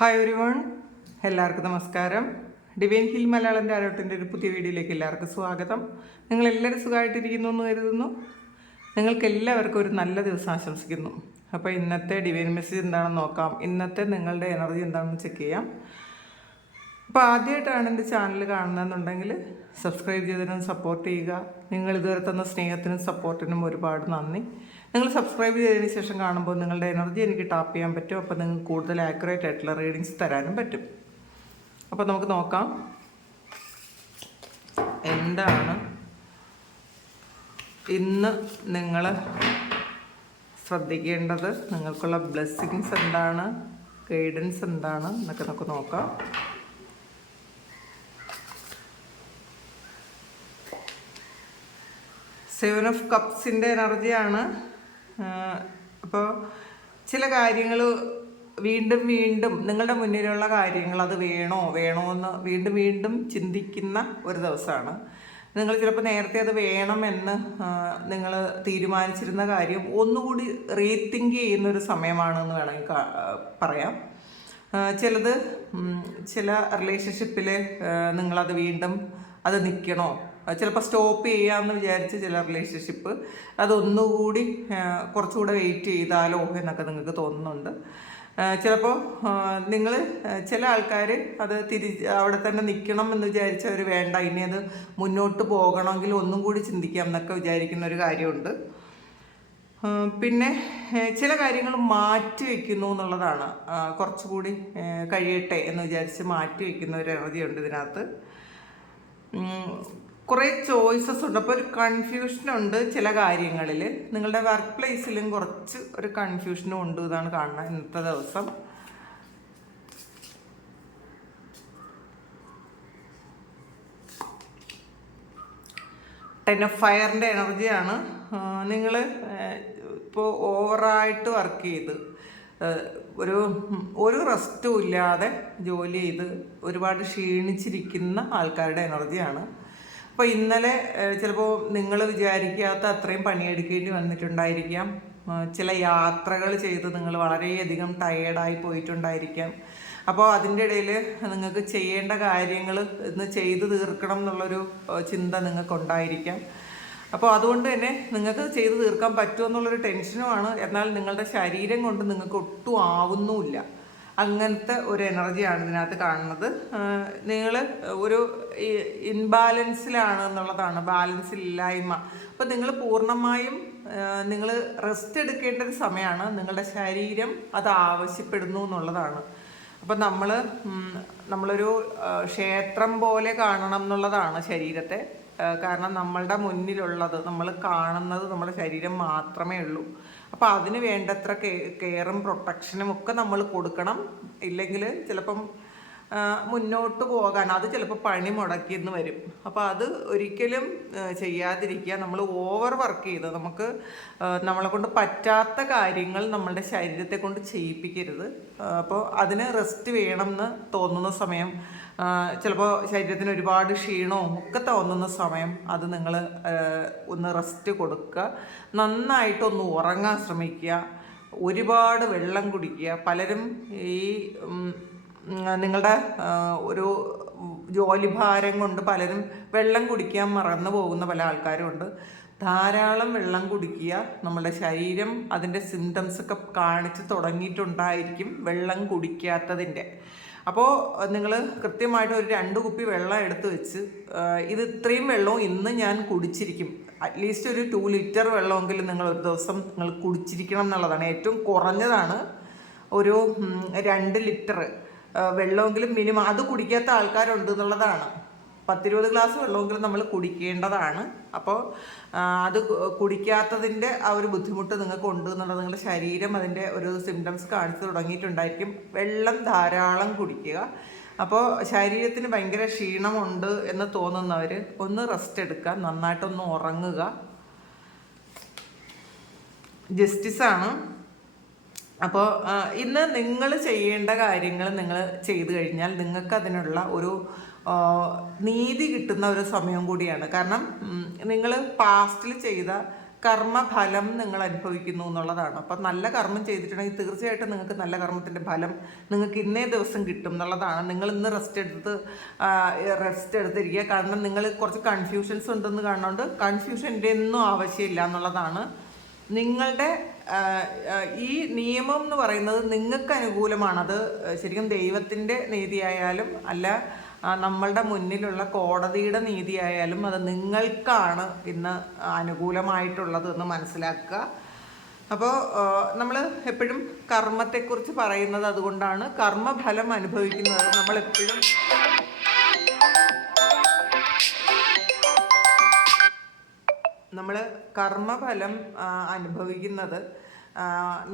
Hi everyone, എല്ലാവർക്കും നമസ്കാരം. Divine hill Malayalam ആരോട്ടിൻ്റെ ഒരു പുതിയ വീഡിയോയിലേക്ക് എല്ലാവർക്കും സ്വാഗതം. നിങ്ങളെല്ലാവരും സുഖമായിട്ടിരിക്കുന്നു എന്ന് കരുതുന്നു. നിങ്ങൾക്ക് എല്ലാവർക്കും ഒരു നല്ല ദിവസം ആശംസിക്കുന്നു. അപ്പോൾ ഇന്നത്തെ ഡിവൈൻ മെസ്സേജ് എന്താണെന്ന് നോക്കാം. ഇന്നത്തെ നിങ്ങളുടെ എനർജി എന്താണെന്ന് ചെക്ക് ചെയ്യാം. അപ്പോൾ ആദ്യമായിട്ടാണ് എൻ്റെ ചാനൽ കാണുന്നതെന്നുണ്ടെങ്കിൽ സബ്സ്ക്രൈബ് ചെയ്തതിനും സപ്പോർട്ട് ചെയ്യുക. നിങ്ങൾ ഇതുവരെ തന്ന സ്നേഹത്തിനും സപ്പോർട്ടിനും ഒരുപാട് നന്ദി. നിങ്ങൾ സബ്സ്ക്രൈബ് ചെയ്തതിന് ശേഷം കാണുമ്പോൾ നിങ്ങളുടെ എനർജി എനിക്ക് ടാപ്പ് ചെയ്യാൻ പറ്റും. അപ്പോൾ നിങ്ങൾക്ക് കൂടുതൽ ആക്യുറേറ്റ് ആയിട്ടുള്ള റീഡിങ്സ് തരാനും പറ്റും. അപ്പോൾ നമുക്ക് നോക്കാം എന്താണ് ഇന്ന് നിങ്ങൾ ശ്രദ്ധിക്കേണ്ടത്, നിങ്ങൾക്കുള്ള ബ്ലെസ്സിങ്സ് എന്താണ്, ഗൈഡൻസ് എന്താണ് എന്നൊക്കെ നമുക്ക് നോക്കാം. സെവൻ ഓഫ് കപ്സിൻ്റെ എനർജിയാണ്. അപ്പോൾ ചില കാര്യങ്ങൾ വീണ്ടും വീണ്ടും നിങ്ങളുടെ മുന്നിലുള്ള കാര്യങ്ങൾ അത് വേണോ എന്ന് വീണ്ടും വീണ്ടും ചിന്തിക്കുന്ന ഒരു ദിവസമാണ്. നിങ്ങൾ ചിലപ്പോൾ നേരത്തെ അത് വേണമെന്ന് നിങ്ങൾ തീരുമാനിച്ചിരുന്ന കാര്യം ഒന്നുകൂടി റീതിങ്ക് ചെയ്യുന്നൊരു സമയമാണെന്ന് വേണമെങ്കിൽ പറയാം. ചില റിലേഷൻഷിപ്പിൽ നിങ്ങളത് വീണ്ടും അത് നിൽക്കണോ, ചിലപ്പോൾ സ്റ്റോപ്പ് ചെയ്യാമെന്ന് വിചാരിച്ച് ചില റിലേഷൻഷിപ്പ് അതൊന്നുകൂടി കുറച്ചുകൂടെ വെയിറ്റ് ചെയ്താലോ എന്നൊക്കെ നിങ്ങൾക്ക് തോന്നുന്നുണ്ട്. ചിലപ്പോൾ നിങ്ങൾ ചില ആൾക്കാർ അത് അവിടെ തന്നെ നിൽക്കണം എന്ന് വിചാരിച്ചവർ വേണ്ട, ഇനി അത് മുന്നോട്ട് പോകണമെങ്കിൽ ഒന്നും കൂടി ചിന്തിക്കാം എന്നൊക്കെ വിചാരിക്കുന്ന ഒരു കാര്യമുണ്ട്. പിന്നെ ചില കാര്യങ്ങൾ മാറ്റി വയ്ക്കുന്നു എന്നുള്ളതാണ്. കുറച്ചുകൂടി കഴിയട്ടെ എന്ന് വിചാരിച്ച് മാറ്റി വയ്ക്കുന്ന ഒരു എനർജി ഉണ്ട് ഇതിനകത്ത്. കുറേ ചോയ്സസ് ഉണ്ട്. അപ്പോൾ ഒരു കൺഫ്യൂഷനുണ്ട് ചില കാര്യങ്ങളിൽ. നിങ്ങളുടെ വർക്ക് പ്ലേസിലും കുറച്ച് ഒരു കൺഫ്യൂഷനും ഉണ്ട് എന്നാണ് കാണുന്നത് ഇന്നത്തെ ദിവസം. ടെൻ ഓഫ് ഫയറിൻ്റെ എനർജിയാണ്. നിങ്ങൾ ഇപ്പോൾ ഓവറായിട്ട് വർക്ക് ചെയ്ത് ഒരു റെസ്റ്റും ഇല്ലാതെ ജോലി ചെയ്ത് ഒരുപാട് ക്ഷീണിച്ചിരിക്കുന്ന ആൾക്കാരുടെ എനർജിയാണ്. അപ്പോൾ ഇന്നലെ ചിലപ്പോൾ നിങ്ങൾ വിചാരിക്കാത്ത അത്രയും പണിയെടുക്കേണ്ടി വന്നിട്ടുണ്ടായിരിക്കാം. ചില യാത്രകൾ ചെയ്ത് നിങ്ങൾ വളരെയധികം ടയേർഡായി പോയിട്ടുണ്ടായിരിക്കാം. അപ്പോൾ അതിൻ്റെ ഇടയിൽ നിങ്ങൾക്ക് ചെയ്യേണ്ട കാര്യങ്ങൾ ഇന്ന് ചെയ്തു തീർക്കണം എന്നുള്ളൊരു ചിന്ത നിങ്ങൾക്കുണ്ടായിരിക്കാം. അപ്പോൾ അതുകൊണ്ട് തന്നെ നിങ്ങൾക്ക് ചെയ്തു തീർക്കാൻ പറ്റുമെന്നുള്ളൊരു ടെൻഷനുമാണ്. എന്നാൽ നിങ്ങളുടെ ശരീരം കൊണ്ട് നിങ്ങൾക്ക് ഒട്ടും ആവുന്നുമില്ല. അങ്ങനത്തെ ഒരു എനർജിയാണ് ഇതിനകത്ത് കാണുന്നത്. നിങ്ങൾ ഒരു ഇൻബാലൻസിലാണ് എന്നുള്ളതാണ്, ബാലൻസ് ഇല്ലായ്മ. അപ്പോൾ നിങ്ങൾ പൂർണ്ണമായും നിങ്ങൾ റെസ്റ്റ് എടുക്കേണ്ട ഒരു സമയമാണ്. നിങ്ങളുടെ ശരീരം അത് ആവശ്യപ്പെടുന്നു എന്നുള്ളതാണ്. അപ്പം നമ്മളൊരു ക്ഷേത്രം പോലെ കാണണം എന്നുള്ളതാണ് ശരീരത്തെ. കാരണം നമ്മളുടെ മുന്നിലുള്ളത്, നമ്മൾ കാണുന്നത് നമ്മുടെ ശരീരം മാത്രമേ ഉള്ളൂ. അപ്പോൾ അതിന് വേണ്ടത്ര കെയറും പ്രൊട്ടക്ഷനും ഒക്കെ നമ്മൾ കൊടുക്കണം. ഇല്ലെങ്കിൽ ചിലപ്പം മുന്നോട്ട് പോകാൻ അത് ചിലപ്പോൾ പണി മുടക്കിയെന്ന് വരും. അപ്പോൾ അത് ഒരിക്കലും ചെയ്യാതിരിക്കുക. നമ്മൾ ഓവർ വർക്ക് ചെയ്ത് നമുക്ക് നമ്മളെ കൊണ്ട് പറ്റാത്ത കാര്യങ്ങൾ നമ്മളുടെ ശരീരത്തെ കൊണ്ട് ചെയ്യിപ്പിക്കരുത്. അപ്പോൾ അതിന് റെസ്റ്റ് വേണമെന്ന് തോന്നുന്ന സമയം, ചിലപ്പോൾ ശരീരത്തിന് ഒരുപാട് ക്ഷീണവും ഒക്കെ തോന്നുന്ന സമയം അത് നിങ്ങൾ ഒന്ന് റെസ്റ്റ് കൊടുക്കുക. നന്നായിട്ടൊന്ന് ഉറങ്ങാൻ ശ്രമിക്കുക. ഒരുപാട് വെള്ളം കുടിക്കുക. പലരും ഈ നിങ്ങളുടെ ഒരു ജോലിഭാരം കൊണ്ട് പലരും വെള്ളം കുടിക്കാൻ മറന്നു പോകുന്ന പല ആൾക്കാരുമുണ്ട്. ധാരാളം വെള്ളം കുടിക്കുക. നമ്മുടെ ശരീരം അതിൻ്റെ സിംറ്റംസൊക്കെ കാണിച്ച് തുടങ്ങിയിട്ടുണ്ടായിരിക്കും വെള്ളം കുടിക്കാത്തതിൻ്റെ. അപ്പോൾ നിങ്ങൾ കൃത്യമായിട്ട് ഒരു 2 കുപ്പി വെള്ളം എടുത്ത് വെച്ച് ഇത് ഇത്രയും വെള്ളവും ഇന്ന് ഞാൻ കുടിച്ചിരിക്കും, അറ്റ്ലീസ്റ്റ് ഒരു 2 ലിറ്റർ വെള്ളമെങ്കിലും നിങ്ങൾ ഒരു ദിവസം നിങ്ങൾ കുടിച്ചിരിക്കണം എന്നുള്ളതാണ്. ഏറ്റവും കുറഞ്ഞതാണ് ഒരു 2 ലിറ്റർ വെള്ളമെങ്കിലും മിനിമം. അത് കുടിക്കാത്ത ആൾക്കാരുണ്ട് എന്നുള്ളതാണ്. 10-20 ഗ്ലാസ് വെള്ളമെങ്കിലും നമ്മൾ കുടിക്കേണ്ടതാണ്. അപ്പോൾ അത് കുടിക്കാത്തതിൻ്റെ ആ ഒരു ബുദ്ധിമുട്ട് നിങ്ങൾക്ക് ഉണ്ട് എന്നുള്ളത് നിങ്ങളുടെ ശരീരം അതിൻ്റെ ഒരു സിംറ്റംസ് കാണിച്ചു തുടങ്ങിയിട്ടുണ്ടായിരിക്കും. വെള്ളം ധാരാളം കുടിക്കുക. അപ്പോൾ ശരീരത്തിന് ഭയങ്കര ക്ഷീണമുണ്ട് എന്ന് തോന്നുന്നവർ ഒന്ന് റെസ്റ്റ് എടുക്കുക, നന്നായിട്ടൊന്ന് ഉറങ്ങുക. ജസ്റ്റിസാണ്. അപ്പോൾ ഇന്ന് നിങ്ങൾ ചെയ്യേണ്ട കാര്യങ്ങൾ നിങ്ങൾ ചെയ്തു കഴിഞ്ഞാൽ നിങ്ങൾക്ക് അതിനുള്ള ഒരു നീതി കിട്ടുന്ന ഒരു സമയം കൂടിയാണ്. കാരണം നിങ്ങൾ പാസ്റ്റിൽ ചെയ്ത കർമ്മഫലം നിങ്ങൾ അനുഭവിക്കുന്നു എന്നുള്ളതാണ്. അപ്പം നല്ല കർമ്മം ചെയ്തിട്ടുണ്ടെങ്കിൽ തീർച്ചയായിട്ടും നിങ്ങൾക്ക് നല്ല കർമ്മത്തിൻ്റെ ഫലം നിങ്ങൾക്ക് ഇന്നേ ദിവസം കിട്ടും എന്നുള്ളതാണ്. നിങ്ങൾ ഇന്ന് റെസ്റ്റ് എടുത്തിരിക്കുക. കാരണം നിങ്ങൾ കുറച്ച് കൺഫ്യൂഷൻസ് ഉണ്ടെന്ന് കാണുന്നുണ്ട്. കൺഫ്യൂഷൻ്റെ ഒന്നും ആവശ്യമില്ല എന്നുള്ളതാണ്. നിങ്ങളുടെ ഈ നിയമം എന്ന് പറയുന്നത് നിങ്ങൾക്ക് അനുകൂലമാണത്. ശരിക്കും ദൈവത്തിൻ്റെ നീതിയായാലും അല്ല നമ്മളുടെ മുന്നിലുള്ള കോടതിയുടെ നീതിയായാലും അത് നിങ്ങൾക്കാണ് ഇന്ന് അനുകൂലമായിട്ടുള്ളത് എന്ന് മനസ്സിലാക്കുക. അപ്പോൾ നമ്മൾ എപ്പോഴും കർമ്മത്തെക്കുറിച്ച് പറയുന്നത് അതുകൊണ്ടാണ്. കർമ്മഫലം അനുഭവിക്കുന്നത് നമ്മളെപ്പോഴും കർമ്മഫലം അനുഭവിക്കുന്നത്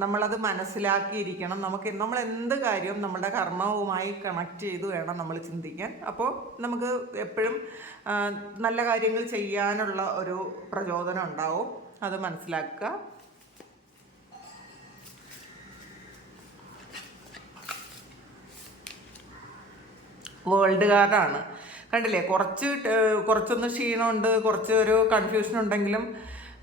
നമ്മളത് മനസ്സിലാക്കിയിരിക്കണം. നമ്മൾ എന്ത് കാര്യവും നമ്മുടെ കർമ്മവുമായി കണക്ട് ചെയ്ത് വേണം നമ്മൾ ചിന്തിക്കാൻ. അപ്പോൾ നമുക്ക് എപ്പോഴും നല്ല കാര്യങ്ങൾ ചെയ്യാനുള്ള ഒരു പ്രചോദനം ഉണ്ടാവും. അത് മനസ്സിലാക്കുക. വേൾഡ് കാർഡാണ്. കണ്ടില്ലേ, കുറച്ചൊന്ന് ക്ഷീണമുണ്ട്, കുറച്ച് ഒരു കൺഫ്യൂഷൻ ഉണ്ടെങ്കിലും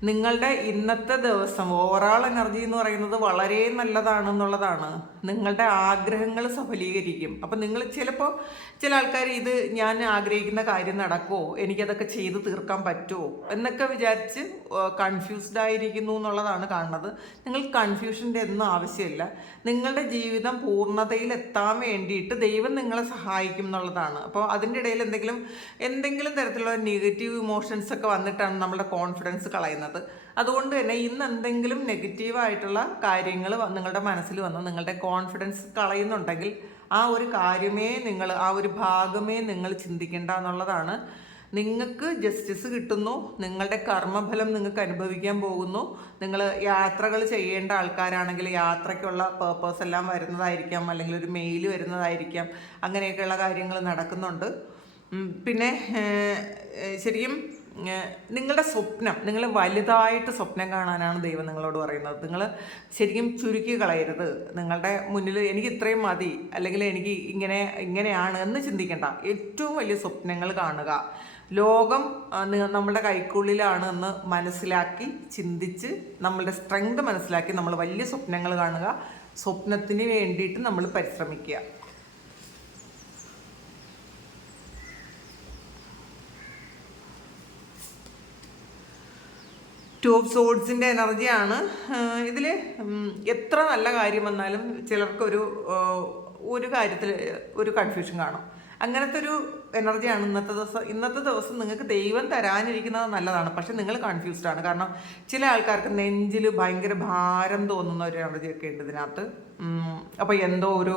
നിങ്ങളുടെ ഇന്നത്തെ ദിവസം ഓവറോൾ എനർജി എന്ന് പറയുന്നത് വളരെ നല്ലതാണെന്നുള്ളതാണ്. നിങ്ങളുടെ ആഗ്രഹങ്ങൾ സഫലീകരിക്കും. അപ്പം നിങ്ങൾ ചില ആൾക്കാർ ഇത് ഞാൻ ആഗ്രഹിക്കുന്ന കാര്യം നടക്കുമോ, എനിക്കതൊക്കെ ചെയ്ത് തീർക്കാൻ പറ്റുമോ എന്നൊക്കെ വിചാരിച്ച് കൺഫ്യൂസ്ഡ് ആയിരിക്കുന്നു എന്നുള്ളതാണ് കാണുന്നത്. നിങ്ങൾ കൺഫ്യൂഷൻ്റെ ഒന്നും ആവശ്യമില്ല. നിങ്ങളുടെ ജീവിതം പൂർണ്ണതയിലെത്താൻ വേണ്ടിയിട്ട് ദൈവം നിങ്ങളെ സഹായിക്കും എന്നുള്ളതാണ്. അപ്പോൾ അതിൻ്റെ ഇടയിൽ എന്തെങ്കിലും തരത്തിലുള്ള നെഗറ്റീവ് ഇമോഷൻസ് ഒക്കെ വന്നിട്ടാണ് നമ്മുടെ കോൺഫിഡൻസ് കളയുന്നത്. അതുകൊണ്ട് തന്നെ ഇന്ന് എന്തെങ്കിലും നെഗറ്റീവായിട്ടുള്ള കാര്യങ്ങൾ നിങ്ങളുടെ മനസ്സിൽ വന്ന് നിങ്ങളുടെ കോൺഫിഡൻസ് കളയുന്നുണ്ടെങ്കിൽ ആ ഒരു കാര്യമേ ആ ഒരു ഭാഗമേ നിങ്ങൾ ചിന്തിക്കേണ്ട എന്നുള്ളതാണ്. നിങ്ങൾക്ക് ജസ്റ്റിസ് കിട്ടുന്നു, നിങ്ങളുടെ കർമ്മഫലം നിങ്ങൾക്ക് അനുഭവിക്കാൻ പോകുന്നു. നിങ്ങൾ യാത്രകൾ ചെയ്യേണ്ട ആൾക്കാരാണെങ്കിൽ യാത്രയ്ക്കുള്ള പേർപ്പസ് എല്ലാം വരുന്നതായിരിക്കാം, അല്ലെങ്കിൽ ഒരു മെയിൽ വരുന്നതായിരിക്കാം. അങ്ങനെയൊക്കെയുള്ള കാര്യങ്ങൾ നടക്കുന്നുണ്ട്. പിന്നെ ശരിക്കും നിങ്ങളുടെ സ്വപ്നം, നിങ്ങൾ വലുതായിട്ട് സ്വപ്നം കാണാനാണ് ദൈവം നിങ്ങളോട് പറയുന്നത്. നിങ്ങൾ ശരിക്കും ചുരുക്കി കളയരുത്. നിങ്ങളുടെ മുന്നിൽ എനിക്ക് ഇത്രയും മതി, അല്ലെങ്കിൽ എനിക്ക് ഇങ്ങനെയാണ് എന്ന് ചിന്തിക്കേണ്ട. ഏറ്റവും വലിയ സ്വപ്നങ്ങൾ കാണുക. ലോകം നമ്മുടെ കൈക്കുള്ളിലാണ് എന്ന് മനസ്സിലാക്കി ചിന്തിച്ച് നമ്മളുടെ സ്ട്രെങ്ത് മനസ്സിലാക്കി നമ്മൾ വലിയ സ്വപ്നങ്ങൾ കാണുക. സ്വപ്നത്തിന് വേണ്ടിയിട്ട് നമ്മൾ പരിശ്രമിക്കുക. ടു ഓഫ് സോഡ്സിൻ്റെ എനർജിയാണ് ഇതിൽ. എത്ര നല്ല കാര്യം വന്നാലും ചിലർക്ക് ഒരു കാര്യത്തിൽ ഒരു കൺഫ്യൂഷൻ കാണും. അങ്ങനത്തെ ഒരു എനർജിയാണ് ഇന്നത്തെ ദിവസം നിങ്ങൾക്ക് ദൈവം തരാനിരിക്കുന്നത് നല്ലതാണ്. പക്ഷെ നിങ്ങൾ കൺഫ്യൂസ്ഡ് ആണ്. കാരണം ചില ആൾക്കാർക്ക് നെഞ്ചിൽ ഭയങ്കര ഭാരം തോന്നുന്ന ഒരു എനർജിയൊക്കെ ഉണ്ട് ഇതിനകത്ത്. അപ്പോൾ എന്തോ ഒരു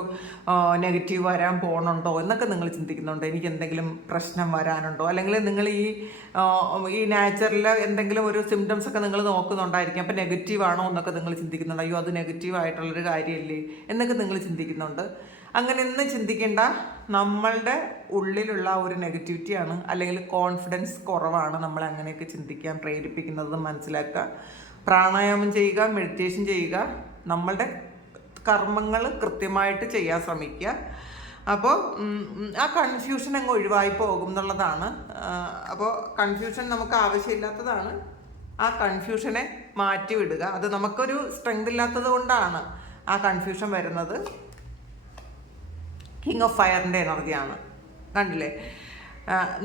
നെഗറ്റീവ് വരാൻ പോകണുണ്ടോ എന്നൊക്കെ നിങ്ങൾ ചിന്തിക്കുന്നുണ്ട്. എനിക്ക് എന്തെങ്കിലും പ്രശ്നം വരാനുണ്ടോ, അല്ലെങ്കിൽ നിങ്ങൾ ഈ നാച്ചുറൽ എന്തെങ്കിലും ഒരു സിംറ്റംസ് ഒക്കെ നിങ്ങൾ നോക്കുന്നുണ്ടായിരിക്കും. അപ്പോൾ നെഗറ്റീവ് ആണോ എന്നൊക്കെ നിങ്ങൾ ചിന്തിക്കുന്നുണ്ട്. അയ്യോ അത് നെഗറ്റീവായിട്ടുള്ളൊരു കാര്യമല്ലേ എന്നൊക്കെ നിങ്ങൾ ചിന്തിക്കുന്നുണ്ട്. അങ്ങനെയൊന്നും ചിന്തിക്കേണ്ട. നമ്മളുടെ ഉള്ളിലുള്ള ഒരു നെഗറ്റിവിറ്റിയാണ്, അല്ലെങ്കിൽ കോൺഫിഡൻസ് കുറവാണ് നമ്മളെ അങ്ങനെയൊക്കെ ചിന്തിക്കാൻ പ്രേരിപ്പിക്കുന്നത് മനസ്സിലാക്കുക. പ്രാണായാമം ചെയ്യുക, മെഡിറ്റേഷൻ ചെയ്യുക, നമ്മളുടെ കർമ്മങ്ങൾ കൃത്യമായിട്ട് ചെയ്യാൻ ശ്രമിക്കുക. അപ്പോൾ ആ കൺഫ്യൂഷൻ അങ്ങ് ഒഴിവായി പോകും എന്നുള്ളതാണ്. അപ്പോൾ കൺഫ്യൂഷൻ നമുക്ക് ആവശ്യമില്ലാത്തതാണ്. ആ കൺഫ്യൂഷനെ മാറ്റിവിടുക. അത് നമുക്കൊരു സ്ട്രെങ്ത് ഇല്ലാത്തത് കൊണ്ടാണ് ആ കൺഫ്യൂഷൻ വരുന്നത്. കിങ് ഓഫ് ഫയറിൻ്റെ എനർജിയാണ്. കണ്ടില്ലേ,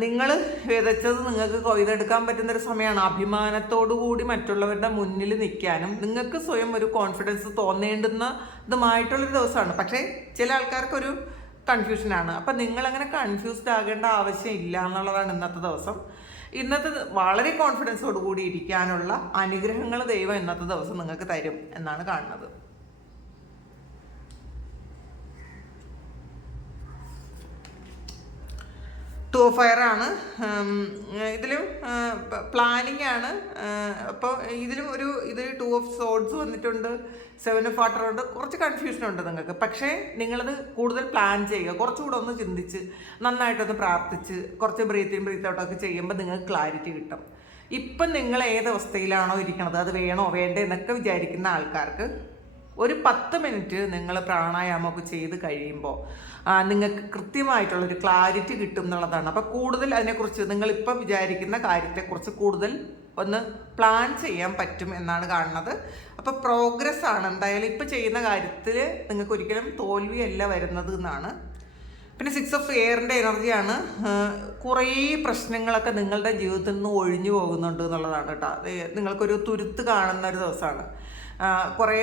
നിങ്ങൾ വിതച്ചത് നിങ്ങൾക്ക് കൊയ്തെടുക്കാൻ പറ്റുന്നൊരു സമയമാണ്. അഭിമാനത്തോടു കൂടി മറ്റുള്ളവരുടെ മുന്നിൽ നിൽക്കാനും നിങ്ങൾക്ക് സ്വയം ഒരു കോൺഫിഡൻസ് തോന്നേണ്ടുന്നതുമായിട്ടുള്ളൊരു ദിവസമാണ്. പക്ഷേ ചില ആൾക്കാർക്കൊരു കൺഫ്യൂഷനാണ്. അപ്പം നിങ്ങളങ്ങനെ കൺഫ്യൂസ്ഡ് ആകേണ്ട ആവശ്യമില്ല എന്നുള്ളതാണ് ഇന്നത്തെ ദിവസം. വളരെ കോൺഫിഡൻസോടു കൂടി ഇരിക്കാനുള്ള അനുഗ്രഹങ്ങൾ ദൈവം ഇന്നത്തെ ദിവസം നിങ്ങൾക്ക് തരും എന്നാണ് കാണുന്നത്. ടു ഓഫ് ഫയറാണ്. ഇതിലും പ്ലാനിങ് ആണ്. അപ്പോൾ ഇതിൽ ടു ഓഫ് സോഡ്സ് വന്നിട്ടുണ്ട്, 7 ഓഫ് വാട്ടർ ഉണ്ട്. കുറച്ച് കൺഫ്യൂഷൻ ഉണ്ട് നിങ്ങൾക്ക്. പക്ഷേ നിങ്ങളത് കൂടുതൽ പ്ലാൻ ചെയ്യുക. കുറച്ചുകൂടെ ഒന്ന് ചിന്തിച്ച് നന്നായിട്ടൊന്ന് പ്രാർത്ഥിച്ച് കുറച്ച് ബ്രീത്ത് ഔട്ടൊക്കെ ചെയ്യുമ്പോൾ നിങ്ങൾക്ക് ക്ലാരിറ്റി കിട്ടും. ഇപ്പം നിങ്ങൾ ഏത് അവസ്ഥയിലാണോ ഇരിക്കണത്, അത് വേണോ വേണ്ടേ എന്നൊക്കെ വിചാരിക്കുന്ന ആൾക്കാർക്ക് ഒരു 10 മിനിറ്റ് നിങ്ങൾ പ്രാണായാമമൊക്കെ ചെയ്ത് കഴിയുമ്പോൾ നിങ്ങൾക്ക് കൃത്യമായിട്ടുള്ളൊരു ക്ലാരിറ്റി കിട്ടും എന്നുള്ളതാണ്. അപ്പോൾ കൂടുതൽ അതിനെക്കുറിച്ച് നിങ്ങളിപ്പോൾ വിചാരിക്കുന്ന കാര്യത്തെക്കുറിച്ച് കൂടുതൽ ഒന്ന് പ്ലാൻ ചെയ്യാൻ പറ്റും എന്നാണ് കാണുന്നത്. അപ്പോൾ പ്രോഗ്രസ് ആണ് എന്തായാലും ഇപ്പോൾ ചെയ്യുന്ന കാര്യത്തിൽ നിങ്ങൾക്ക് ഒരിക്കലും തോൽവിയല്ല വരുന്നത് എന്നാണ്. പിന്നെ 6 ഓഫ് എയറിൻ്റെ എനർജിയാണ്. കുറേ പ്രശ്നങ്ങളൊക്കെ നിങ്ങളുടെ ജീവിതത്തിൽ നിന്ന് ഒഴിഞ്ഞു പോകുന്നുണ്ട് എന്നുള്ളതാണ് കേട്ടോ. നിങ്ങൾക്കൊരു തുരുത്ത് കാണുന്ന ഒരു ദിവസമാണ്. കുറേ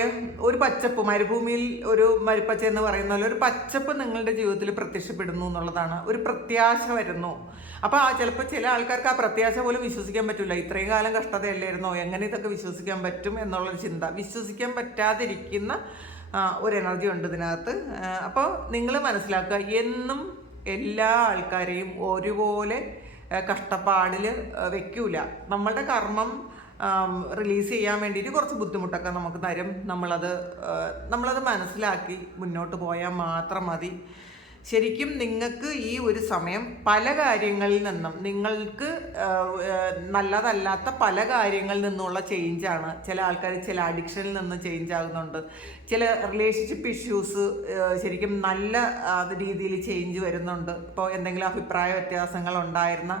ഒരു പച്ചപ്പ്, മരുഭൂമിയിൽ ഒരു മരുപ്പച്ച എന്ന് പറയുന്ന പോലെ ഒരു പച്ചപ്പ് നിങ്ങളുടെ ജീവിതത്തിൽ പ്രത്യക്ഷപ്പെടുന്നു എന്നുള്ളതാണ്. ഒരു പ്രത്യാശ വരുന്നു. അപ്പോൾ ചിലപ്പോൾ ചില ആൾക്കാർക്ക് ആ പ്രത്യാശ പോലും വിശ്വസിക്കാൻ പറ്റില്ല. ഇത്രയും കാലം കഷ്ടതയല്ലായിരുന്നോ, എങ്ങനെ ഇതൊക്കെ വിശ്വസിക്കാൻ പറ്റും എന്നുള്ളൊരു ചിന്ത, വിശ്വസിക്കാൻ പറ്റാതിരിക്കുന്ന ഒരു എനർജി ഉണ്ട് ഇതിനകത്ത്. അപ്പോൾ നിങ്ങൾ മനസ്സിലാക്കുക, എന്നും എല്ലാ ആൾക്കാരെയും ഒരുപോലെ കഷ്ടപ്പാടിൽ വെക്കൂല. നമ്മളുടെ കർമ്മം റിലീസ് ചെയ്യാൻ വേണ്ടിയിട്ട് കുറച്ച് ബുദ്ധിമുട്ടൊക്കെ നമുക്ക് തരും. നമ്മളത് മനസ്സിലാക്കി മുന്നോട്ട് പോയാൽ മാത്രം മതി. ശരിക്കും നിങ്ങൾക്ക് ഈ ഒരു സമയം പല കാര്യങ്ങളിൽ നിന്നും, നിങ്ങൾക്ക് നല്ലതല്ലാത്ത പല കാര്യങ്ങളിൽ നിന്നുള്ള ചേഞ്ചാണ്. ചില ആൾക്കാർ ചില അഡിക്ഷനിൽ നിന്ന് ചേഞ്ച് ആകുന്നുണ്ട്. ചില റിലേഷൻഷിപ്പ് ഇഷ്യൂസ് ശരിക്കും നല്ല രീതിയിൽ ചേഞ്ച് വരുന്നുണ്ട്. ഇപ്പോൾ എന്തെങ്കിലും അഭിപ്രായ വ്യത്യാസങ്ങൾ ഉണ്ടായിരുന്ന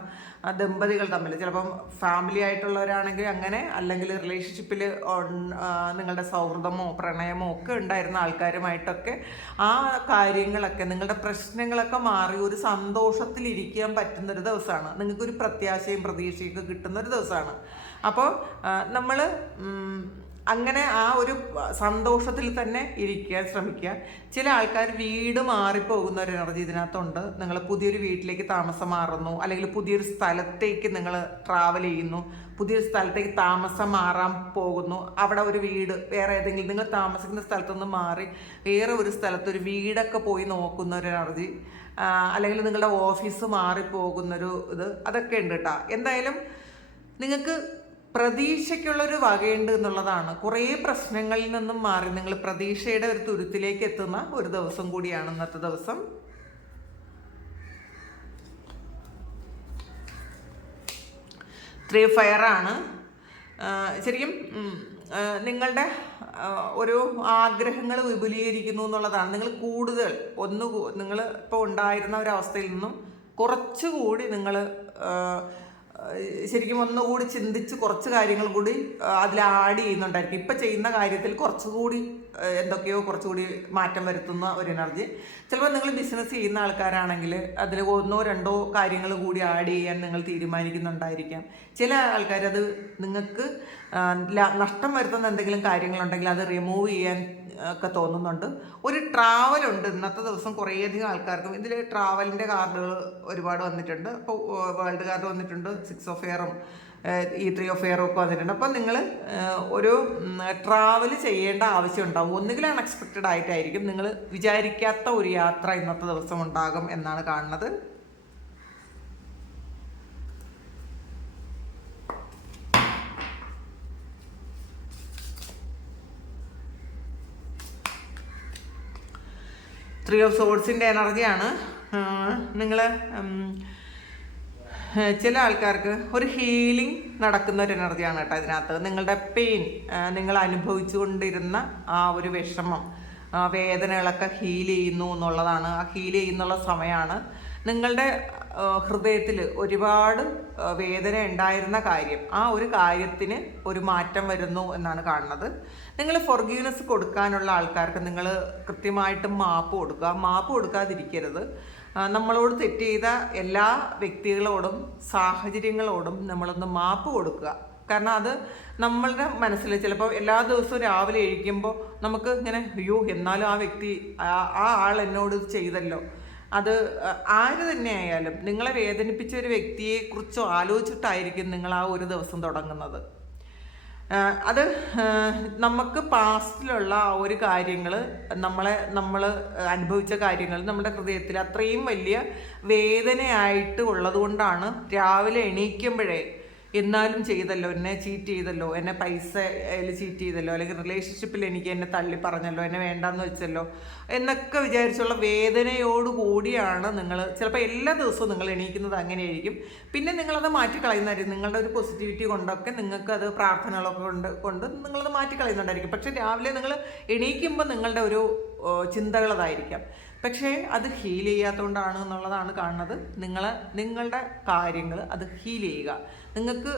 ദമ്പതികൾ തമ്മിൽ, ചിലപ്പം ഫാമിലി ആയിട്ടുള്ളവരാണെങ്കിൽ അങ്ങനെ, അല്ലെങ്കിൽ റിലേഷൻഷിപ്പിൽ നിങ്ങളുടെ സൗഹൃദമോ പ്രണയമോ ഒക്കെ ഉണ്ടായിരുന്ന ആൾക്കാരുമായിട്ടൊക്കെ ആ കാര്യങ്ങളൊക്കെ, നിങ്ങളുടെ പ്രശ്നങ്ങളൊക്കെ മാറി ഒരു സന്തോഷത്തിലിരിക്കാൻ പറ്റുന്നൊരു ദിവസമാണ്. നിങ്ങൾക്കൊരു പ്രത്യാശയും പ്രതീക്ഷയൊക്കെ കിട്ടുന്നൊരു ദിവസമാണ്. അപ്പോൾ നമ്മൾ അങ്ങനെ ആ ഒരു സന്തോഷത്തിൽ തന്നെ ഇരിക്കാൻ ശ്രമിക്കുക. ചില ആൾക്കാർ വീട് മാറിപ്പോകുന്ന ഒരു എനർജി ഇതിനകത്തുണ്ട്. നിങ്ങൾ പുതിയൊരു വീട്ടിലേക്ക് താമസം മാറുന്നു, അല്ലെങ്കിൽ പുതിയൊരു സ്ഥലത്തേക്ക് നിങ്ങൾ ട്രാവൽ ചെയ്യുന്നു, പുതിയൊരു സ്ഥലത്തേക്ക് താമസം മാറാൻ പോകുന്നു. അവിടെ ഒരു വീട്, വേറെ ഏതെങ്കിലും നിങ്ങൾ താമസിക്കുന്ന സ്ഥലത്തുനിന്ന് മാറി വേറെ ഒരു സ്ഥലത്ത് ഒരു വീടൊക്കെ പോയി നോക്കുന്ന ഒരു എനർജി, അല്ലെങ്കിൽ നിങ്ങളുടെ ഓഫീസ് മാറിപ്പോകുന്നൊരു അതൊക്കെ ഉണ്ട് കേട്ടോ. എന്തായാലും നിങ്ങൾക്ക് പ്രതീക്ഷയ്ക്കുള്ളൊരു വകയുണ്ട് എന്നുള്ളതാണ്. കുറേ പ്രശ്നങ്ങളിൽ നിന്നും മാറി നിങ്ങൾ പ്രതീക്ഷയുടെ ഒരു തുരുത്തിലേക്ക് എത്തുന്ന ഒരു ദിവസം കൂടിയാണ് ഇന്നത്തെ ദിവസം. ത്രീ ഫയറാണ്. ശരിക്കും നിങ്ങളുടെ ഒരു ആഗ്രഹങ്ങൾ വിപുലീകരിക്കുന്നു എന്നുള്ളതാണ്. നിങ്ങൾ കൂടുതൽ നിങ്ങൾ ഇപ്പോൾ ഉണ്ടായിരുന്ന ഒരവസ്ഥയിൽ നിന്നും കുറച്ചുകൂടി നിങ്ങൾ ശരിക്കും ഒന്നുകൂടി ചിന്തിച്ച് കുറച്ച് കാര്യങ്ങൾ കൂടി അതിൽ ആഡ് ചെയ്യുന്നുണ്ടായിരിക്കും. ഇപ്പം ചെയ്യുന്ന കാര്യത്തിൽ കുറച്ചുകൂടി എന്തൊക്കെയോ കുറച്ചുകൂടി മാറ്റം വരുത്തുന്ന ഒരു എനർജി. ചിലപ്പോൾ നിങ്ങൾ ബിസിനസ് ചെയ്യുന്ന ആൾക്കാരാണെങ്കിൽ അതിൽ 1-2 കാര്യങ്ങൾ കൂടി ആഡ് ചെയ്യാൻ നിങ്ങൾ തീരുമാനിക്കുന്നുണ്ടായിരിക്കാം. ചില ആൾക്കാർ അത് നിങ്ങൾക്ക് നഷ്ടം വരുത്തുന്ന എന്തെങ്കിലും കാര്യങ്ങളുണ്ടെങ്കിൽ അത് റിമൂവ് ചെയ്യാൻ ഒക്കെ തോന്നുന്നുണ്ട്. ഒരു ട്രാവലുണ്ട് ഇന്നത്തെ ദിവസം. കുറേയധികം ആൾക്കാർക്കും ഇതിൽ ട്രാവലിൻ്റെ കാർഡുകൾ ഒരുപാട് വന്നിട്ടുണ്ട്. അപ്പോൾ വേൾഡ് കാർഡ് വന്നിട്ടുണ്ട്, 6 ഓഫ് എയറും ഈ 3 ഓഫ് എയറും ഒക്കെ വന്നിട്ടുണ്ട്. അപ്പം നിങ്ങൾ ഒരു ട്രാവൽ ചെയ്യേണ്ട ആവശ്യം ഉണ്ടാവും. ഒന്നുകിൽ അൺഎക്സ്പെക്റ്റഡ് ആയിട്ടായിരിക്കും, നിങ്ങൾ വിചാരിക്കാത്ത ഒരു യാത്ര ഇന്നത്തെ ദിവസം ഉണ്ടാകും എന്നാണ് കാണുന്നത്. ത്രീ ഓഫ് സോഡ്സിൻ്റെ എനർജിയാണ്. നിങ്ങൾ ചില ആൾക്കാർക്ക് ഒരു ഹീലിംഗ് നടക്കുന്ന ഒരു എനർജിയാണ് കേട്ടോ ഇതിനകത്ത്. നിങ്ങളുടെ പെയിൻ, നിങ്ങൾ അനുഭവിച്ചു കൊണ്ടിരുന്ന ആ ഒരു വിഷമം, വേദനകളൊക്കെ ഹീൽ ചെയ്യുന്നു എന്നുള്ളതാണ്. ആ ഹീൽ ചെയ്യുന്നുള്ള സമയമാണ്. നിങ്ങളുടെ ഹൃദയത്തിൽ ഒരുപാട് വേദന ഉണ്ടായിരുന്ന കാര്യം, ആ ഒരു കാര്യത്തിന് ഒരു മാറ്റം വരുന്നു എന്നാണ് കാണുന്നത്. നിങ്ങൾ ഫോർഗീവ്നെസ് കൊടുക്കാനുള്ള ആൾക്കാർക്ക് നിങ്ങൾ കൃത്യമായിട്ടും മാപ്പ് കൊടുക്കുക. മാപ്പ് കൊടുക്കാതിരിക്കരുത്. നമ്മളോട് തെറ്റ് ചെയ്ത എല്ലാ വ്യക്തികളോടും സാഹചര്യങ്ങളോടും നമ്മളൊന്ന് മാപ്പ് കൊടുക്കുക. കാരണം അത് നമ്മളുടെ മനസ്സിൽ ചിലപ്പോൾ എല്ലാ ദിവസവും രാവിലെ എഴുതിക്കുമ്പോൾ നമുക്ക് ഇങ്ങനെ അയ്യോ എന്നാലും ആ വ്യക്തി ആ ആൾ എന്നോട് ചെയ്തല്ലോ. അത് ആര് തന്നെ ആയാലും നിങ്ങളെ വേദനിപ്പിച്ച ഒരു വ്യക്തിയെക്കുറിച്ചോ ആലോചിച്ചിട്ടായിരിക്കും നിങ്ങൾ ആ ഒരു ദിവസം തുടങ്ങുന്നത്. അത് നമുക്ക് പാസ്റ്റിലുള്ള ആ ഒരു കാര്യങ്ങൾ, നമ്മൾ അനുഭവിച്ച കാര്യങ്ങൾ നമ്മുടെ ഹൃദയത്തിൽ അത്രയും വലിയ വേദനയായിട്ട് ഉള്ളത് കൊണ്ടാണ് രാവിലെ എണീക്കുമ്പോഴേ എന്നാലും ചെയ്തല്ലോ, എന്നെ ചീറ്റ് ചെയ്തല്ലോ, എന്നെ പൈസയിൽ ചീറ്റ് ചെയ്തല്ലോ, അല്ലെങ്കിൽ റിലേഷൻഷിപ്പിൽ എനിക്ക് എന്നെ തള്ളി പറഞ്ഞല്ലോ, എന്നെ വേണ്ടാന്ന് വെച്ചല്ലോ എന്നൊക്കെ വിചാരിച്ചുള്ള വേദനയോടുകൂടിയാണ് നിങ്ങൾ ചിലപ്പോൾ എല്ലാ ദിവസവും നിങ്ങൾ എണീക്കുന്നത്. അങ്ങനെയായിരിക്കും. പിന്നെ നിങ്ങളത് മാറ്റിക്കളയുന്നതായിരിക്കും. നിങ്ങളുടെ ഒരു പോസിറ്റിവിറ്റി കൊണ്ടൊക്കെ നിങ്ങൾക്ക് അത് പ്രാർത്ഥനകളൊക്കെ കൊണ്ട് നിങ്ങളത് മാറ്റിക്കളയുന്നുണ്ടായിരിക്കും. പക്ഷെ രാവിലെ നിങ്ങൾ എണീക്കുമ്പോൾ നിങ്ങളുടെ ചിന്തകളതായിരിക്കാം. പക്ഷേ അത് ഹീൽ ചെയ്യാത്തതുകൊണ്ടാണ് എന്നുള്ളതാണ് കാണുന്നത്. നിങ്ങളുടെ കാര്യങ്ങൾ അത് ഹീൽ ചെയ്യുക. നിങ്ങൾക്ക്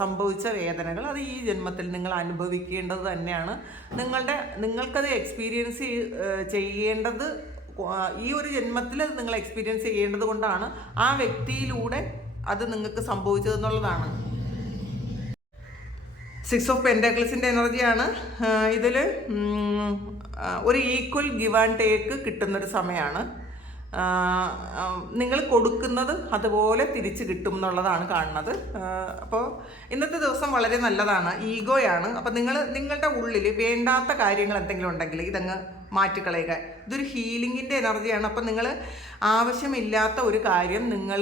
സംഭവിച്ച വേദനകൾ അത് ഈ ജന്മത്തിൽ നിങ്ങൾ അനുഭവിക്കേണ്ടത് തന്നെയാണ്. നിങ്ങൾക്കത് എക്സ്പീരിയൻസ് ചെയ്യേണ്ടത് ഈ ഒരു ജന്മത്തിൽ നിങ്ങൾ എക്സ്പീരിയൻസ് ചെയ്യേണ്ടത് കൊണ്ടാണ് ആ വ്യക്തിയിലൂടെ അത് നിങ്ങൾക്ക് സംഭവിച്ചതെന്നുള്ളതാണ്. 6 ഓഫ് പെൻറ്റാക്കിൾസിൻ്റെ എനർജിയാണ് ഇതിൽ. ഒരു ഈക്വൽ ഗിവ് ആൻഡ് ടേക്ക് കിട്ടുന്നൊരു സമയമാണ്. നിങ്ങൾ കൊടുക്കുന്നത് അതുപോലെ തിരിച്ച് കിട്ടും എന്നുള്ളതാണ് കാണുന്നത്. അപ്പോൾ ഇന്നത്തെ ദിവസം വളരെ നല്ലതാണ്. ഈഗോയാണ്. അപ്പോൾ നിങ്ങളുടെ ഉള്ളിൽ വേണ്ടാത്ത കാര്യങ്ങൾ എന്തെങ്കിലും ഉണ്ടെങ്കിൽ ഇതങ്ങ് മാറ്റിക്കളയുക. ഇതൊരു ഹീലിങ്ങിൻ്റെ എനർജിയാണ്. അപ്പോൾ നിങ്ങൾ ആവശ്യമില്ലാത്ത ഒരു കാര്യം നിങ്ങൾ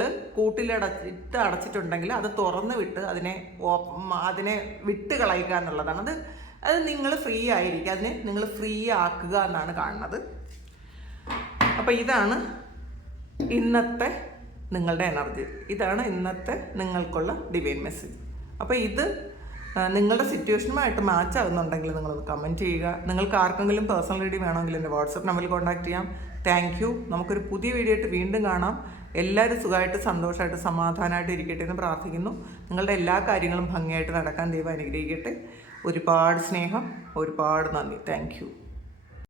അടച്ചിട്ടുണ്ടെങ്കിൽ അത് തുറന്ന് വിട്ട് അതിനെ വിട്ട് കളയുക എന്നുള്ളതാണ്. അത് നിങ്ങൾ ഫ്രീ ആയിരിക്കുക, അതിനെ നിങ്ങൾ ഫ്രീ ആക്കുക എന്നാണ് കാണുന്നത്. അപ്പോൾ ഇതാണ് ഇന്നത്തെ നിങ്ങളുടെ എനർജി. ഇതാണ് ഇന്നത്തെ നിങ്ങൾക്കുള്ള ഡിവൈൻ മെസ്സേജ്. അപ്പോൾ ഇത് നിങ്ങളുടെ സിറ്റുവേഷനുമായിട്ട് മാച്ച് ആകുന്നുണ്ടെങ്കിൽ നിങ്ങളത് കമൻറ്റ് ചെയ്യുക. നിങ്ങൾക്ക് ആർക്കെങ്കിലും പേഴ്സണൽ റീഡിംഗ് വേണമെങ്കിൽ എൻ്റെ വാട്സപ്പ് നമ്പറിൽ കോൺടാക്ട് ചെയ്യാം. Thank you. നമുക്കൊരു പുതിയ വീഡിയോ ആയിട്ട് വീണ്ടും കാണാം. എല്ലാവരും സുഖമായിട്ട് സന്തോഷമായിട്ട് സമാധാനമായിട്ട് ഇരിക്കട്ടെ എന്ന് പ്രാർത്ഥിക്കുന്നു. നിങ്ങളുടെ എല്ലാ കാര്യങ്ങളും ഭംഗിയായിട്ട് നടക്കാൻ ദൈവം അനുഗ്രഹിക്കട്ടെ. ഒരുപാട് സ്നേഹം, ഒരുപാട് നന്ദി. Thank you.